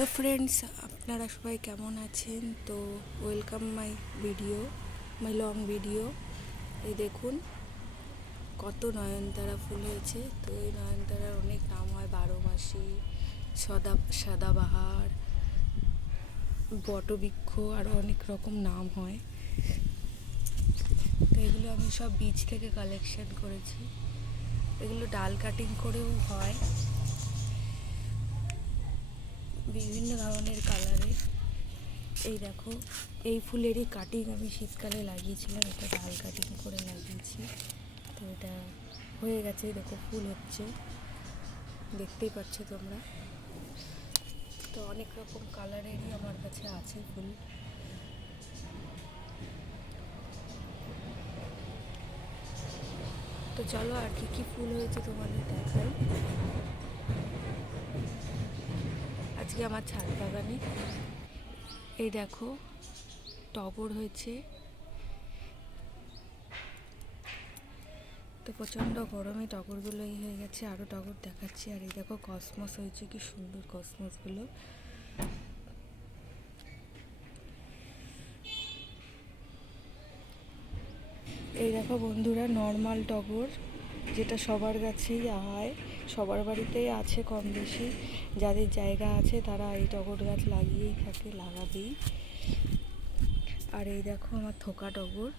Hello friends, আপনারা সবাই কেমন আছেন? তো ওয়েলকাম মাই লং ভিডিও। এই দেখুন কত নয়নতারা ফুল হয়েছে। তো এই নয়নতারার অনেক নাম হয়, 12 মাসি, সাদাবাহার, বটবৃক্ষ, আরও অনেক রকম নাম হয়। তো এগুলো আমি সব বীজ থেকে কালেকশন করেছি। এগুলো ডাল কাটিং করেও হয় বিভিন্ন ধরনের কালারে। এই দেখো, এই ফুলেরই কাটিং আমি শীতকালে লাগিয়েছিলাম, এটা ডাল কাটিং করে লাগিয়েছি। তো এটা হয়ে গেছে, দেখো ফুল হচ্ছে, দেখতেই পাচ্ছ তোমরা। তো অনেক রকম কালারেরই আমার কাছে আছে ফুল। তো চলো আর কি ফুল হয়েছে তোমাদের দেখাই। আজকে আমার ছাদ বাগানে এই দেখো টগর হয়েছে। তো প্রচণ্ড গরমে টগরগুলো হয়ে গেছে, আরও টগর দেখাচ্ছি। আর এই দেখো কসমস হয়েছে, কি সুন্দর কসমসগুলো। এই দেখো বন্ধুরা, নর্মাল টগর, যেটা সবার কাছেই হয়, সবার বাড়িতেই আছে কম বেশি। যাদের জায়গা আছে তারা এই টগর গাছ লাগিয়েই থাকে, লাগাবেই। আর এই দেখো আমার থোকা টগর।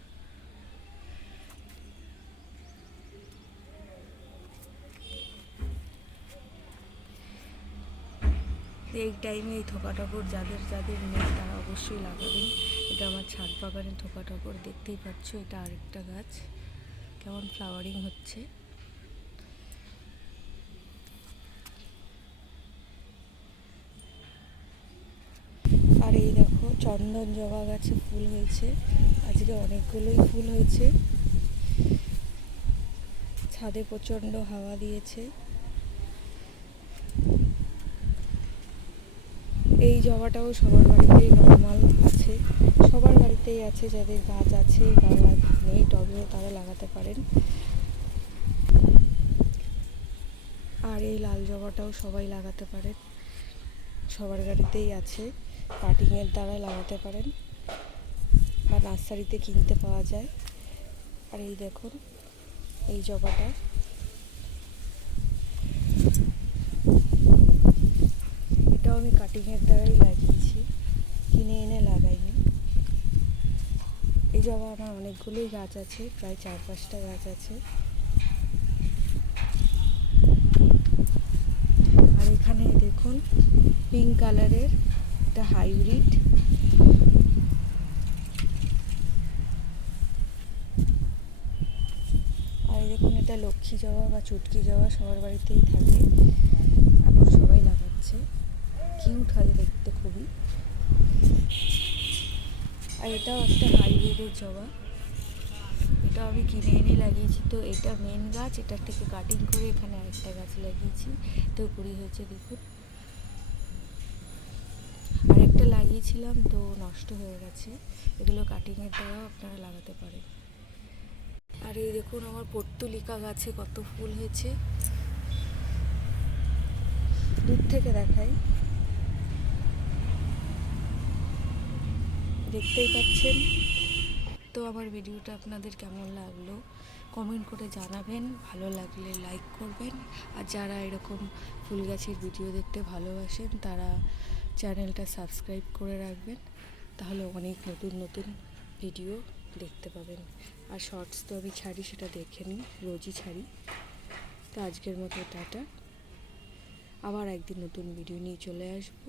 এই টাইমে এই থোকা টগর যাদের যাদের নেই তারা অবশ্যই লাগাবেন। এটা আমার ছাদ বাগানের থোকা টগর, দেখতেই পাচ্ছ। এটা আরেকটা গাছ, কেমন ফ্লাওয়ারিং হচ্ছে। আর এই দেখো চন্দন জবা গাছে ফুল হয়েছে, আজকে অনেকগুলোই ফুল হয়েছে। ছাদে প্রচণ্ড হাওয়া দিয়েছে। এই জবাটাও সবার বাড়িতেই নর্মাল আছে, সবার বাড়িতেই আছে। যাদের গাছ আছে বা গাছ নেই টবেও, তারা লাগাতে পারেন। আর এই লাল জবাটাও সবাই লাগাতে পারেন, সবার বাড়িতেই আছে। কাটিংয়ের দ্বারা লাগাতে পারেন বা নার্সারিতে কিনতে পাওয়া যায়। আর এই দেখুন এই জবাটা, এটাও আমি কাটিংয়ের দ্বারাই লাগিয়েছি, কিনে এনে লাগাইনি। এই জবা আমার অনেকগুলোই গাছ আছে, প্রায় 4-5টা গাছ আছে। আর এখানে দেখুন পিঙ্ক কালারের একটা হাইব্রিড। আর দেখুন এটা লক্ষ্মী জবা বা চুটকি জবা, সবার বাড়িতেই থাকে, এখন সবাই লাগাচ্ছে। কিউট হয় দেখতে খুবই। আর এটাও একটা হাইব্রিডের জবা, এটা আমি কিনে এনে লাগিয়েছি। তো এটা মেন গাছ, এটার থেকে কাটিং করে এখানে আরেকটা গাছ লাগিয়েছি। তো কুড়ি হয়েছে দেখুন। আরেকটা লাগিয়েছিলাম তো নষ্ট হয়ে গেছে। এগুলো কাটিংয়ের দ্বারাও আপনারা লাগাতে পারেন। আর এই দেখুন আমার পর্তুলিকা গাছে কত ফুল হয়েছে, দূর থেকে দেখাই, দেখতেই পাচ্ছেন। তো আমার ভিডিওটা আপনাদের কেমন লাগলো কমেন্ট করে জানাবেন, ভালো লাগলে লাইক করবেন। আর যারা এরকম ফুল গাছের ভিডিও দেখতে ভালোবাসেন তারা চ্যানেলটা সাবস্ক্রাইব করে রাখবেন, তাহলে অনেক নতুন নতুন ভিডিও দেখতে পাবেন। আর শর্টস তো আমি ছাড়ি, সেটা দেখে নিন, রোজই ছাড়ি। তো আজকের মতো টাটা, আবার একদিন নতুন ভিডিও নিয়ে চলে আসবো।